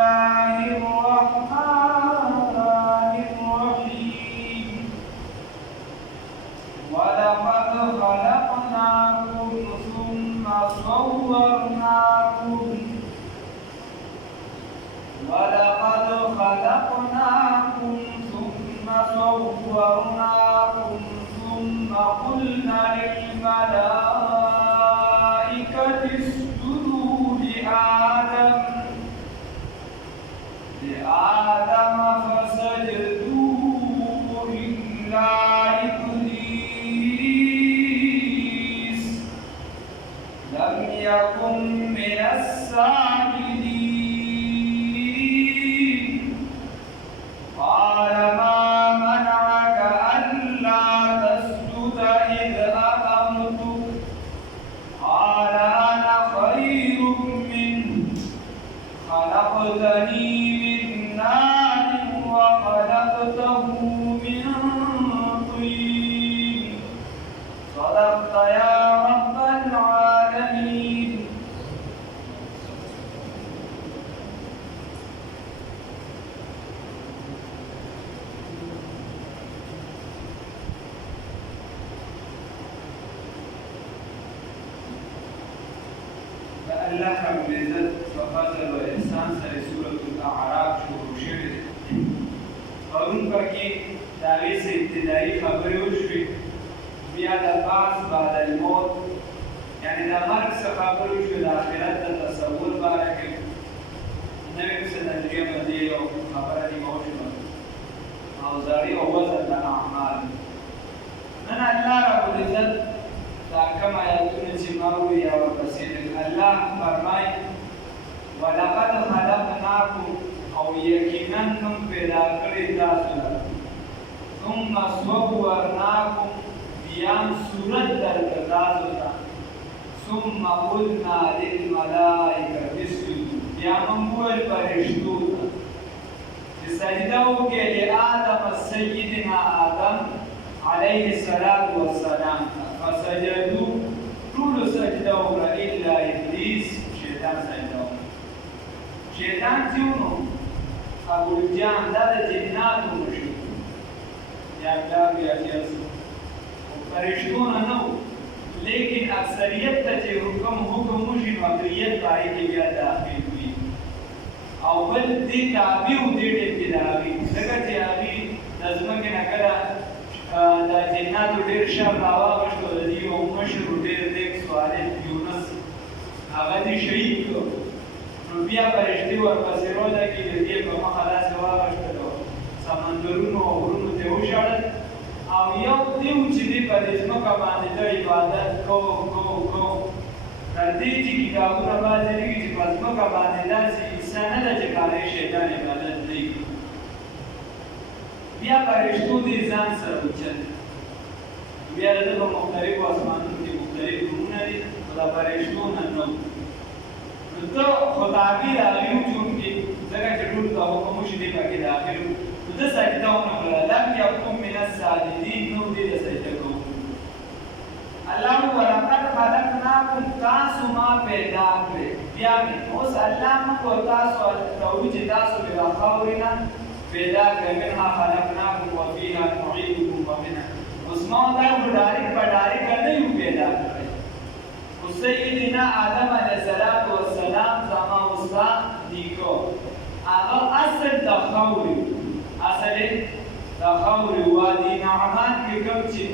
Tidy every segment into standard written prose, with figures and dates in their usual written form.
الله الرحمن الرحيم ولقد خلقناكم ثم صورناكم ثم قلنا للملائكة اسجدوا لآدم فسجدوا إلا إبليس لم يكن من الساجدين قال ما منعك ألا تسجد إذ أمرتك قال أنا خير منه خلقتني من نار وخلقته من طين صدقت يا رب العالمين. الله رب العزت فضل و احسان سره سورۃ الاعراف شروع شوه پرون پکې د هغې څه ابتدایي خبرې وشوې بیا د بعث بعد الموت یعنې د مرګ څه خبرې وشوې د آخرت د تصور باره کې نوې څه نظریه باندې یو خبره نیمه وشوه اوزاري او وزن د اعمال نن الله رب العزت دا کوم آیاتونه چې ما وویل یا ورپسې الله فرمایي ولقد خلقناکم او یقینا موږ پیدا کړي تاسو ثم صورناکم بیا صورت درکړه تاسو ته ثم قلنا للملائکة اسجدوا بیا موږ وویل فرشتو ته چې سجده وکړي لآدم سیدنا آدم علیه الصلاة والسلام فسجدوا ټول سجده وکړه الا ابلیس شیطان سجده وکړه شیطان چې نو ابو جان دا د جناتو مشو یا کتاب یا چیز فرشتو نه لیکن اکثریت ته چې حکم وشي نو اکثریت پای کې بیا داخل وي او بل دې تابع دې کې راوي څنګه چې هغه د ځمکې نه کړه د جناتو ډېر شر راوغشتو د دې یو مشر ډېر نیک صالح یونس هغه دې شهید کړو نو بیا فرشتې ورپسې روده کې د دې په مخه داسې واغشتلو سمندرونو او غرونو ته وشړل او یو دیو چې دې په دې ځمکه باندې د عبادت کو تر دې چې کتابونه بعضې لیکي چې په ځمکه باندې داسې عیسی نه ده چې کاری شیطان عبادت نه کوي بیا فرشتو دې ځان سره اوچت بیا د ده په مختلفو اسمانونو کې مختلف رومونه دي خو د فرشتو نه نو ته خو تعبیر هغې وچونکي ځکه چې ټول ته حکم وشي دې پکې داخل وو نو ده سجده ونه کړله لم یکن من الساجدین نو دې د سجده کوونکو الله ولقد خلقناکم تاسو ما پیدا کړې بیا مې اوس الله موږ او تاسو ته وایي چې تاسو مې له خاورې نه پیدا کړئ منها خلقناکم وفیها نعیدکم ومنها اوس ما دا ډایرکټ په ډایرکټ نه یو پیدا کړی خو سیدنا آدم علیه السلام زما استاد نیکو هغه اصل د خاورې د خاورې وادي نعمان کې کوم چې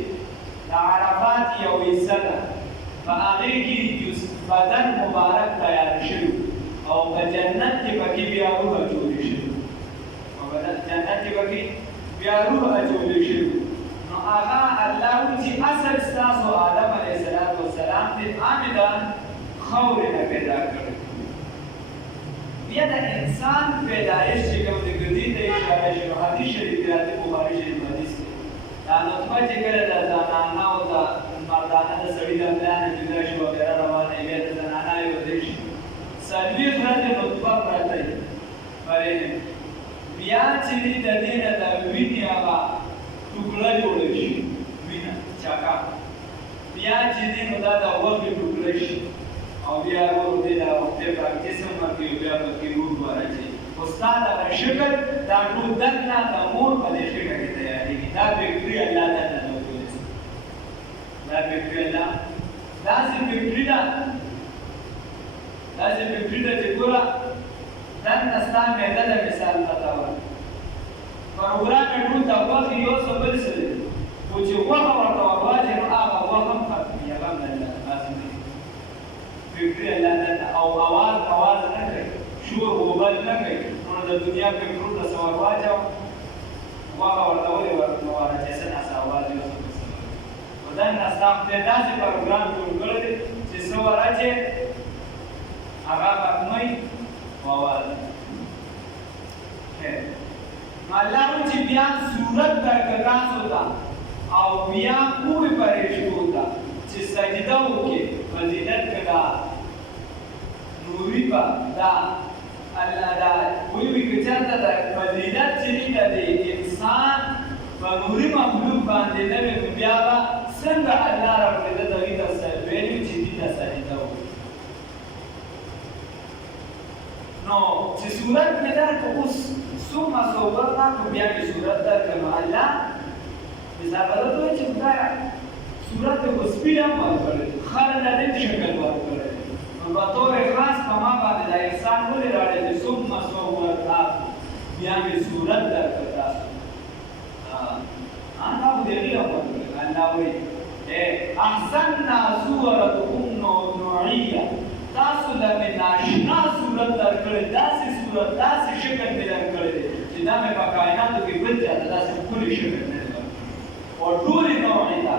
د عرفات یو حصه ده په هغې کې بدن مبارک تیار شوي او په جنت کې پکې بیا روح جوړې شوي جنت کې پکې بیا روح اچولی شوي نو هغه الله وایي چې اصل ستاسو آدم علیه السلام دې عامدا خاورې نه پیدا کړی بیا د انسان پیدایش چې کوم د ګردې ته اشاره شوي حدیث شریف کې راځي بخاري شریف حدیث کې دا نطفه چې کله د زنانه او د مردانه د سړي د ملا نه جدا شي وغیره روانه وي بیا د زنانه یو ځای شي څلوېښت ورځې نطفه پرته وي فرېنه بیا چې د دې نه د وینې هغه ټوکړه جوړه شي وینه چاکه بیا چې دې نو دا د غوښې ټوکړه شي او بیا ورو دې دا وخت په قسم باندې بیا پکې روح ورچي استاد هغه شکل دا ټول دننه د مور په دې شکل کې تیارېږي دا فکټري الله دننه موجود دا فکټري الله داسې فکټري ده چې ګوره دننه ستا معده ده مثال راته وایه پروګرام یې ټول د غوښې یو څه بل څه دی خو چې غوښه ورته ورواچې نو هغه غوښه هم ختمېږي هغه هم د الله لازم دی فکري الله دننه او اواز نه کوي شور غوبل نه کوي نو د دنیا فکرونو ته څه ورواچوه غوښه ورته ولې ورواچې څه ناڅه اواز یو څه بل څه خو دننه ستا خدای داسې پروګرام جوړ کړی دی چې څه ورواچې هغه ختموي او اواز الله چې بیا صورت درکړه تاسو ته او بیا پوری پرېښودو ته چې سجده وکړي فضیلت کړه نوري په دا الله دا وی که چېرته د فضیلت چې د انسان په نوري مخلوق باندې نه وي نو بیا به څنګه الله ربالعزت هغوی ته ویلي چې دې ته سجده وکړي نو چې صورت مې درکړه اوس ثم صورناکم بیا مې صورت درکړه نو الله مثابرت وایي چې خدایه صورت یې په سپین هم ورکړی خر لرې شکل ورکړی نو په طور خاص په ما باندې دا احسان ولې راوړی چې ثم صورناکم بیا مې صورت درکړه تاسو دا خو د هغې لپاره ورکړی الله وایي احسنا صورتکم نوعیه تاسو له مې ناشنا صورت درکړی داسې صورت داسې شکل مې درکړی دی چې دا مې په کائناتو کې بل چاته داسې ښکلی شکل نه دی درکړی او ټولې نوعې ته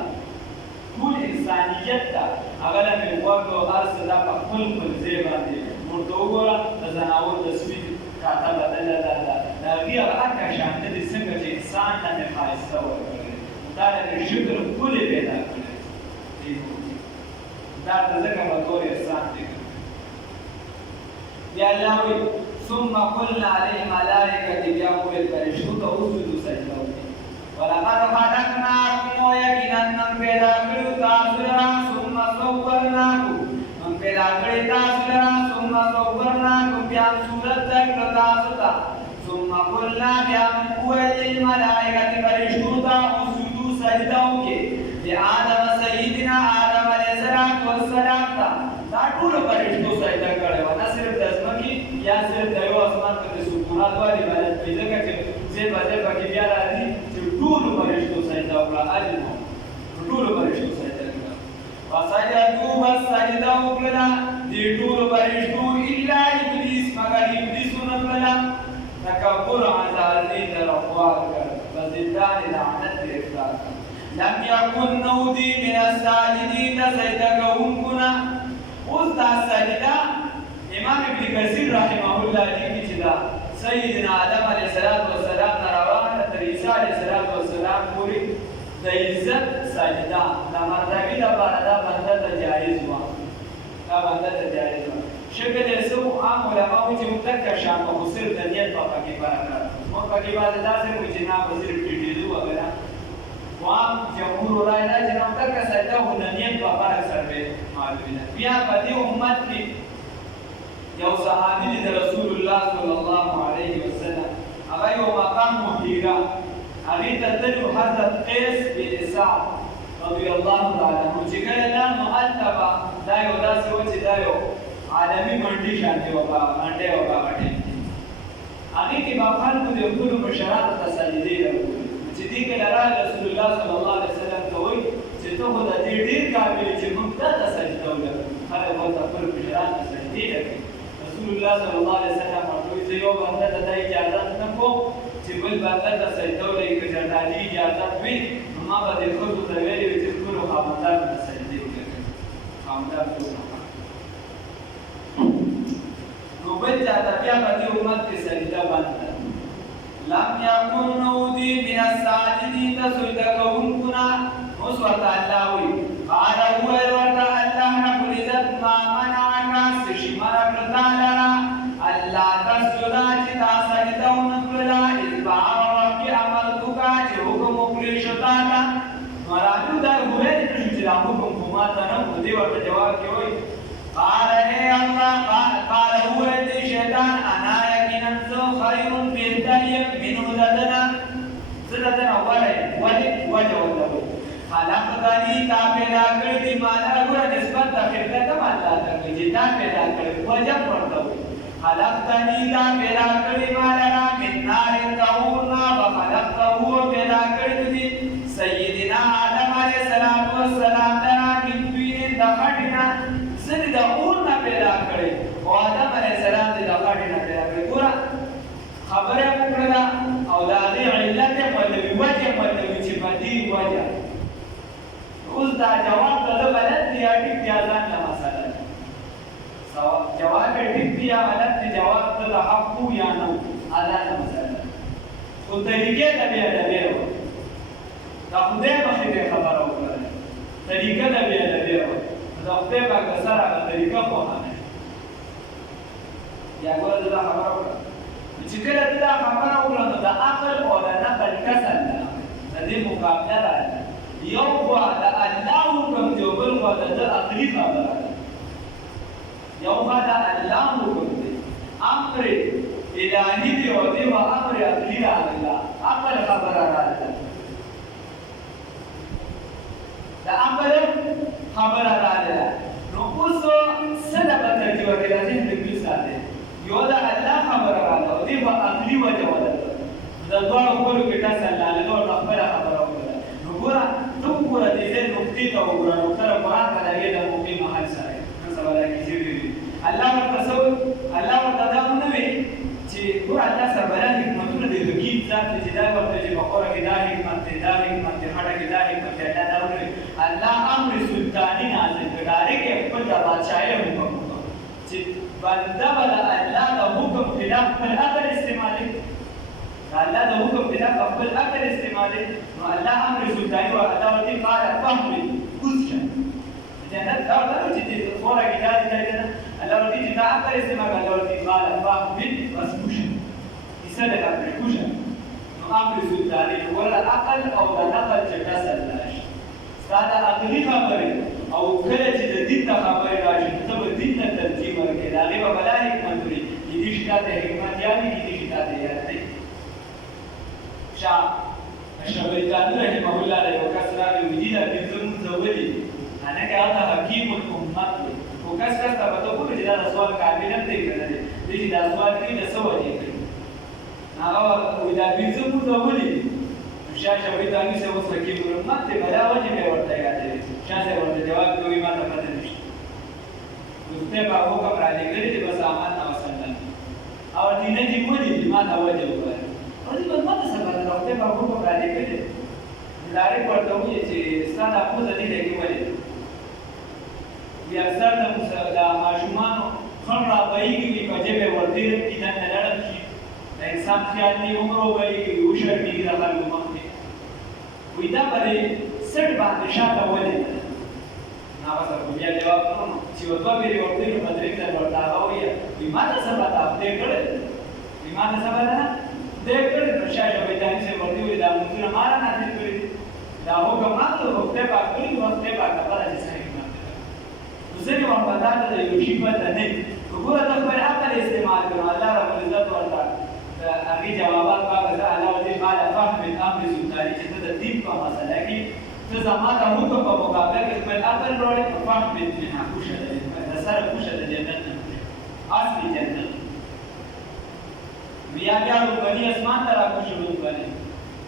ټول انسانیت ته هغه له مې غوږ او هر څه دا په خپل ځای باندې ورته وګوره د ځناور د سپي کاته بدله ده د هغې هغه هکه شان نه دی څنګه چې انسان ته مې ښایسته ورکړی دی دا له مې شکل ښکلی پیدا کړی دی دا د ځکه په طور احسان دی بیا الله وایي ثم قلنا للملائکة بیا وویل فرشتو ته اسجدوا سجده وکړئ ولقد خلقناکم یقینا موږ پیدا کړي تاسو لره ثم صورناکم موږ پیدا کړي تاسو لره ثم صورناکم بیا صورت درکړه تاسو ته ثم قلنا بیا موږ وویل للملائکة فرشتو ته اسجدوا سجده وکړئ لآدم سیدنا آدم علیه السلام ته دا ټولو فرشتو سجده کړې وه نه صرف د ځمکې یا صرف د یو اسمان ته د سکونات والي بلد وي ځکه چې ځای په ځای پکې بیا راځي چې ټولو فرشتو سجده وکړه اجمعو ټولو فرشتو سجده کړه فسجدوا بس سجده وکړله دې ټولو فرشتو الا ابلیس مګر ابلیس ونه کړله تکبر عذارني ته رخوا کړ فضدان لعنت گرفتار کړ لم یکن نو دی من الساجدین سجده کوونکو اوس دا سجده امام ابن کثیر رحمه الله لیکي چې دا سیدنا آدم علیه السلام نه روانه تر عیسی علیه السلام پورې د عزت سجده د مرتبې لپاره دا بنده ته جایز وه شکل یې څه وو عام علما وایي چې موږ دقه شان وه خو صرف د نیت په پکې فرق راغلی موږ پکې بعضې داسې وایي چې نه به صرف ټیټېدو وغیره وام جمهور رائے دا چې نو تک سجده هو نیت په فرق سره معلومه ده بیا په دې امت کې یو صحابي د رسول الله صلی الله علیه وسلم هغه یو مقام مهیرا هغه ته تلو حضرت قیس بن سعد رضی الله تعالی عنہ چې کله دا مؤتبه دا یو داسې و چې دا یو عالمي منډي شانتي وکړه منډي وکړه هغه کې په خلکو د خپل مشرانو ته سجدې ورکړي چې دې کې راغلی رسول الله صلی الله علیه وسلم ته وایي چې ته خو د دې ډېر قابل چې موږ تا ته سجده وکړو خلک ورته خپل مشرانو ته سجدې وکړي رسول الله صلی الله علیه وسلم ورته وایي زه یو بنده ته دا اجازت نه کوم چې بل بنده ته سجده وکړي که چېرته دې اجازت وي نو ما به دې ښځو ته ویلي وي چې خپلو خاوندانو ته سجدې وکړي خاوندان ټول نو بل چاته بیا په دې امت کې سجده بند ده لم یکن نودی من الساجدین سجده کوونکو نه اوس ورته الله وایي قال وویل ورته الله رب العزت ما منعک څه شي منع کړه تا لره الله تسجده چې تا سجده ونه کړله اذ بهغه وخت کې امرتک چې حکم وکړی شو تا ته نو راجو دا وویل چې دا حکم خو ما ته نه و دې ورته جواب کې وایي قال هی الله قال هو دې شیطان انا یقینا یقینا زه خیر بهتر یم منه ددنه زه ددنه غوره یم ولې وجه ورته وایي خلقتني تا پیدا کړی دي ما لره ګوره نسبت د خلقت هم الله ته کوي چې تا پیدا کړی وجه ورته وایي خلقتني تا پیدا کړی ما لره من نار د اور نه وخلقته پیدا کړی دي سیدنا آدم علیه السلام لره من طین د خټې نه زه دې د اور نه پیدا کړی او آدم علیه السلام دې د خټې نه پیدا کړی ګوره خبره یې وکړله او د هغې علت یې مطلبي وجه یې مطلبي چې په دې وجه اوس دا جواب ته ده غلط دی یا ټیک دی ځان له مسله ده جواب یې ټیک دی یا غلط دی جواب ته د حق و یا نه ځان له مسله ده خو طریقې ته بې ادبي وه د خدای مخې ته یې خبره وکړله طریقه د بې ادبي وه د خدای پاک د سره هغه طریقه پوهه نه یا ګوره زه دا خبره وکړه چې کله ته دا خبره وکړه نو د عقل او د نقل کسر ده د دې مقابله راځي یو خوا د الله حکم دی او بل خوا د ده عقلي خبره ده یو خوا د الله حکم دی امر الهي دی او دی و امر عقلي راغله عقل خبره راغله د امر خبره راغله نو اوس څه د به ترجمه کې راځي د دوی ساته یو د الله خبره راغله او دی و عقلي وجه ولرله د دواړو کولو کې ټاس الله له نور خبره وکړه نو ګوره ته وګوره دې دې نقطې ته وګوره نقطه د قرآن په لګې د موقع محل سره نن سبا دا کیسې ویلي الله ورته دا ونه ویل چې ګوره الله سره بیان حکمتونه دی حکیم ذات دی چې دا ورته چې بقره کې دا حکمت دی دا حکمت دی خټه کې دا حکمت دی الله دا ونه الله امر سلطاني نازل کړ ډایرکټ خپل د بادشاهي حکم چې بنده به د الله د حکم خلاف خپل عقل استعمالوي الله د حکم خلاف خپل عقل استعمالوي نو الله امر سلطاني او الله ورته قال فهم کوزشه جنت دا ورته چې فورا کې دا دی نه الله ورته چې دا عقل استعمال الله ورته قال فهم مسموشه کیسه ده کوزشه نو امر سلطاني ولا عقل او د نقل چې کسر لاشي ستاسو عقلي خبره او کله چې د دین ته خبره راشي ته به دین ته ترجیح ورکړې دا غي به بلا حکمت لري دې شته حکمت یادي دې شته یادي شاه اشربيتاني رحمه الله له وكسر الوجود بالظلم زولي انا كهذا حكيم الامه وكسر تبتقول چې دا سوال کامل نه دی کړی دې دا سوال کې د څه وجه کوي هغه ودا بالظلم زولي شاه اشربيتاني څه وس حکيم الامه ته بلا وجه به ورته یادې شاه څه ورته جواب کوي ما ته پته نشته دوسته په هغه پر علی کړی چې بس امان نه وسنن او دینه دې مونږ ما ته وجه وکړي او دې په ماته سره راوته په هغه پر علی کړی داري ورته وایي چې ستاسو په ځای دې کې ولې بیا ستاسو د ماشومان خبره وایي په جبه ورته کې نه لړل شي د انسان خیال نه عمر وایي چې وشر کې راغلو مخته وې دا پرې سټ باندې شاته ولې نه واسه بیا جواب نو چې وځو به ورته په درې ځای ورته وایي وې ماته سره تاسو دې کړل وې ماته سره نه دې کړل نو شاشه به ځان څخه ورته وې دا موږ نه مار نه دې کړی دا هغه ماته وخته پاکړي وخته پاکړه چې صحیح نه نو ځکه په پاتانه د یو شی په نه وګوره د خپل عقل استعمال کړو الله رب العزت ورته هغه جوابات پاکه الله دې مال فهم الامر سلطاني چې د دین په مسله کې ته زماده حکم په مقابله کې خپل عقل وروړي په فهم نه خوشه ده د سره خوشه ده جنت اصلي جنت بیا د بني اسمان ته راکوشو باندې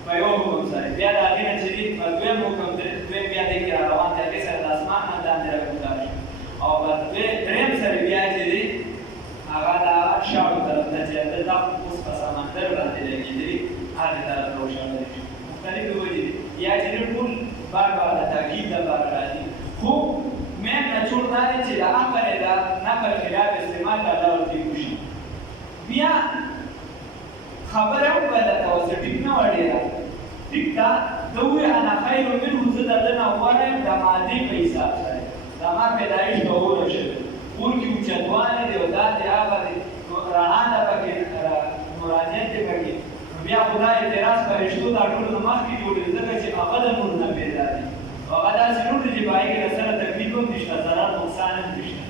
په یو حکم سره بیا د هغې نه چې دي په دویم حکم دویم بیا دې کې روان دی هغې سره د اسمان نه لاندې راګوزار شي او په دریم سره بیا چې دي هغه د شاړو طرف ته چې د اوس په سمندر باندې لګېدلي هغې طرف ته وشړلی شي مختلفې وجې دي یا چې ټول بار بار د تاکید لپاره راځي خو مین نچوړ دا دی چې د عقل د نقل خلاف استعمال ته الله ورته وشي بیا خبره وکړه تاسو ټیک نه وړیا ټیک دا دوی انا خیر منه زده دنا وره د ماده په حساب سره دا ما پیدایش ډول شي ورکی اوچتواله دی او دا دی هغه رڼا ده پکې مراجعه دی پکې بیا خدای اعتراض فرشتو دا ټول د مخ کې جوړې ځکه چې هغه د نور نه پیدا دي هغه داسې نور دي چې پای کې سره تکلیف هم نشته ضرر نقصان هم نشته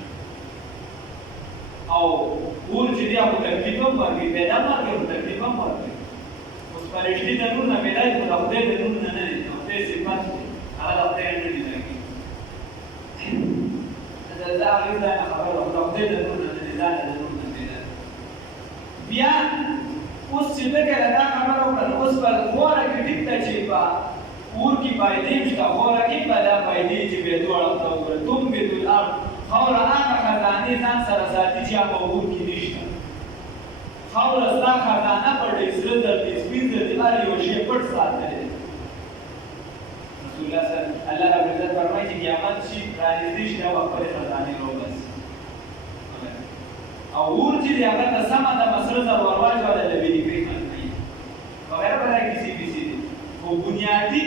او اور چې دی هغه تکلیف هم ورکوي پیدا هم ورکوي او تکلیف هم ورکوي اوس فرشتي د نور نه پیدا دي خو د خدای د نور نه نه دي د خدای صفات دي هغه د خدای نه دي دا هغې ځای نه خبره ده خو د خدای د نور نه نه دي ځان د نور نه پیدا بیا اوس چې دغه دا خبره وکړه اوس په غوره کې ټیک ده چې په اور کې فایدې شته غوره کې به دا فایدې چې بیا دواړه ته وګوره تنبت الارض خاوره هغه خزانې ځان سره ساتي چې هغه په اور کې نشته خاوره ستا خزانه پټوي سره درځي سپین درځي هر یو شی پټ ساتلی دی رسول الله الله رب العزت فرمایي چې قیامت شي رانږدې شي هغه خپلې خزانې راوباسي او اور چې دی هغه ته سمه ده مسره زر ور واچوله د بېلګۍ ختموي وغیره بغیر کسی پیسې دي خو بنیادي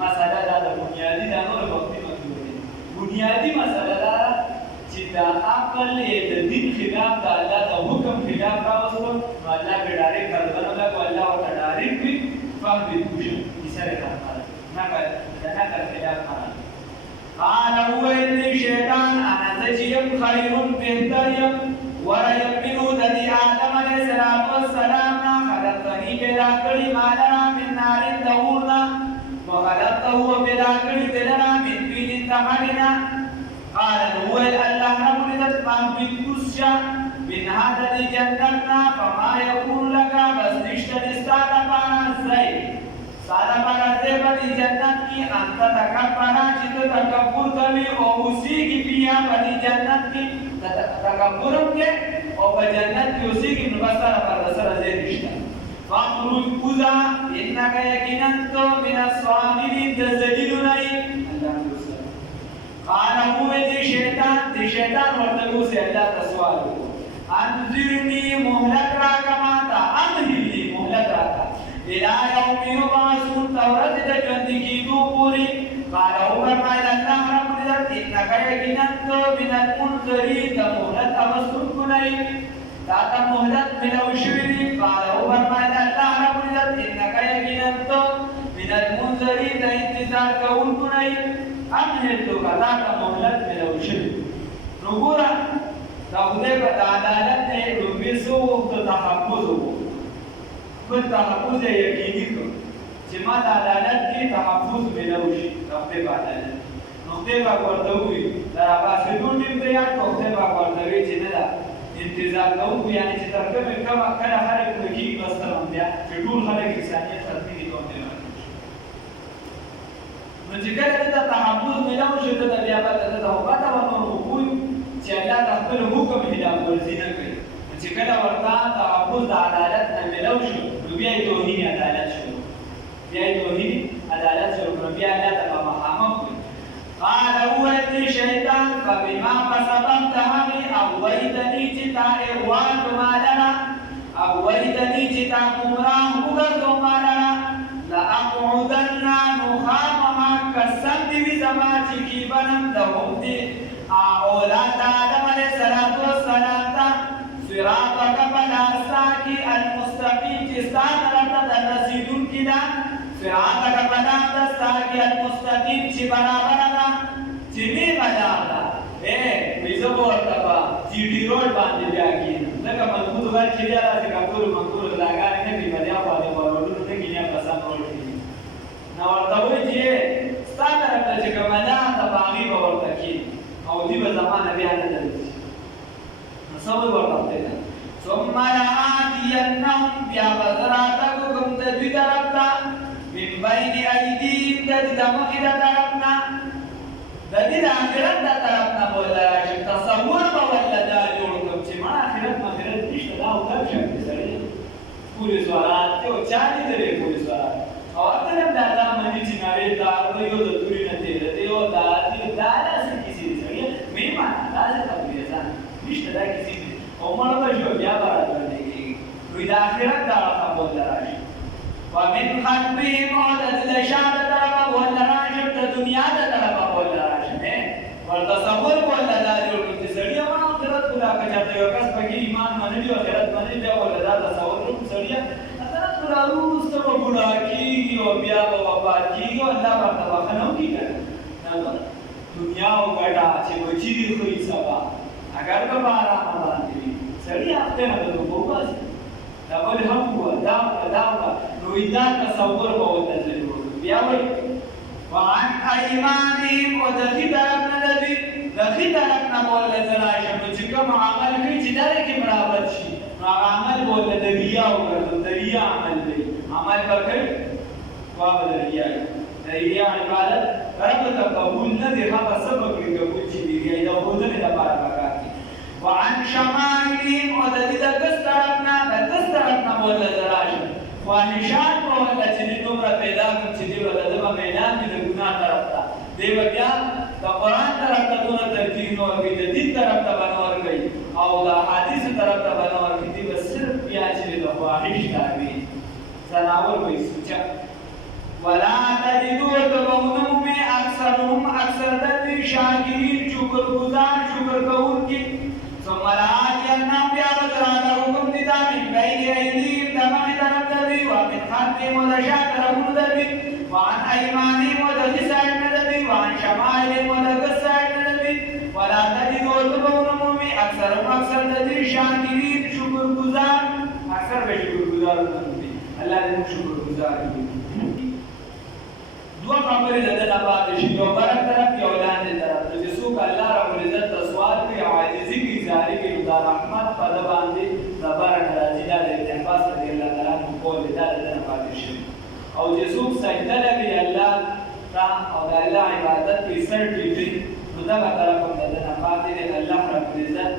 مسله دا ده بنیادي دا نور وختي مطلوب دي بنیادي مسله دا ده چې د عقل د دین خلاف د الله د حکم خلاف راوستو نو الله به ډایرکټ ضربه نه لګوي الله ورته ډایرکټ وي فهمت کوشش کیسه راځي نه خلاف نه قال هو إني شيطان أنا زجيم خير بهتريم وريم منه ذي آدم عليه الصلاة والسلام خلقتني بلا كري مالنا من نار دورنا وخلقته بلا كري دلنا من طين تحرنا قال هو الله رب العزت فهمت كسشا من هذا جنتنا فما يكون لك بس نشتن استعدبانا الزيت सारा बारा से बनी जन्नत की अंत तकब्बरा चित तकब्बुर कभी और उसी की पिया बनी जन्नत की तकब्बुर के और जन्नत की उसी की मुबसरा पर असर से रिश्ता फाखरुज कुजा इन्नका यकीनन तो मिन अस्वामिन जज़लील नहीं अल्लाह قال هو ذي شيطان ورتلو से अल्लाह का सवाल अंजिरनी मोहलत रा कमा था अंहिली मोहलत रा إلى يوم يبعثون تورد جندگی دو پوری قال عمر ما الله رب العزت إنك يقينا من المنذرين مهلت أبصر كني ذات مهلت ملو شوری قال عمر ما الله رب العزت إنك يقينا من المنذرين انتظار كون كني أمهلتك ذات مهلت ملو شوری نقول تاخذ عدالت ربيسو تحفظه خپل تحفظ یقیني کړ چې ما د عدالت کې تحفظ ملو شي خپل عدالت نو خپل ورته وي دا باسدو ټیم ته یا خپل ورته وي چې نه دا انتظار کوو یعنی چې تر کومه کله خلک کوي بس تر بیا چې ټول خلک انسانيت ختمي دي کوم نه نو چې کله دا تحفظ ملو شي ته بیا به ته توبه ونو کوی چې الله د خپل حکم خلاف ورزي نه کوي چې کله ورته تحفظ د عدالت نه ملو شو بیا توهین عدالت شروع بیا توهین عدالت شروع بیا الله ته محاکم قال هو ذي شيطان فبما فسببت همي أغويتني جتا إغوان مالنا أغويتني جتا قمران بغض مالنا لأقعدن نخامها كسمت بزماتي كي بنم دهم دي أولاد آدم عليه الصلاة والسلام صراطك بلاساكي المستقيم جستان رتد الرسيدون كدا صراطك بلاساكي المستقيم چي برابر دا چنی بجاردا ویزبو ارتبا جیڈی روڈ باندې بیا کی لکه منقود غر چریا راځي کاکور منقود لاګانی نه کی بیا په ورودو نه کینیا پسند روډ کی نو ورته وی چې ستاسو راته چې کومه دا باغی به ورته کی او دی په زمانه بیا نه درځي سوي ورته ثم لآتينهم بأبصراتكم تجد ربنا من بين أيديهم تجد مخدة ربنا تجد آخرت طرفنا بولا تصور بولا دا جوړکم چې ما آخرت مخرت نشته دا او کم شکل سره پوری سوالات ته او چالي درې پوری سوالات او اته دا دا باندې چې نړۍ دا یو د توري نه تیر دی او دا داسې کیسې سره مې ما داسې تبلیغ نشته دا کیسې او مړ به شو بیا به راځي وی د آخرت دا خبر دراشي ومن خلفهم عدد الاشاره طرف ولا راشد د دنیا د طرف ولا راشد ورتصور ولا دا جوړ کړي سړیا ما آخرت خدا کا چاته یو کس پکې ایمان باندې او آخرت باندې بیا ولا دا تصور سړیا آخرت خدا روسته وګړه کیږي او بیا به وفات کیږي او الله ورته وخنو کیږي دنیا او ګټه چې وچی دی خو سبا اگر که بارا باندې سړي هفته نه د وباس دا بل هم هو دا نو دا تصور به ورته جوړ بیا وایي وعن ايمانهم ودخي طرفنا ددي دخي طرفنا بوله زراشم چې کوم عمل کوي چې دغه کې برابر شي نو عمل بوله د ریا وګرځي د ریا عمل دی عمل وکړي واو د ریا د ریا عبادت رب ته قبول نه دی هغه سبب کې قبول شي دی دا هودنه د لپاره راکړي وعن شمائلهم وددي د کس طرفنا بوله زراشم خواهشات په ولا چې دومره پیدا کوم چې دی ولا د میدان کې د ګناه طرف ته دی بیا د قرآن طرف ته دونه ترجیح نو کوي د دین طرف ته بنور کوي او د حدیث طرف ته بنور کوي دی بس صرف بیا چې د خواهش تابع زناور وي سوچا ولا تجدوا تبونهم اکثرهم اکثر د شاکرین شکر گزار شکر کوونکي ثم لا جنہ پیارا ترانا حکم دیتا من بین ایدیم دماغی طرف دبی ومن خلفهم ودشا طرفون دبی وعن ایمانهم ودخی سائد ندبی وعن شمائلهم ودخی سائد ندبی ولا تجد وطبون مومی اکثرهم اکثر دبی شاکرین شکر گزار اکثر بے شکر گزار دبی اللہ نے شکر گزار دبی دو خبرې د دې لپاره چې یو بر طرف یو لاندې طرف چې څوک الله رب العزت تسوال کوي او عاجزي کوي زاري کوي د رحمت په د باندې د بارک راځي د احتفاظ رضی الله تعالی عنہ کول د دې لپاره شي او چې څوک سجده کوي الله تا او د الله عبادت په سر ټیټي نو دا طرف هم د نه پاتې د الله رب العزت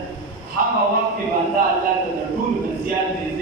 هغه وخت باندې الله ته د ټول زیات دي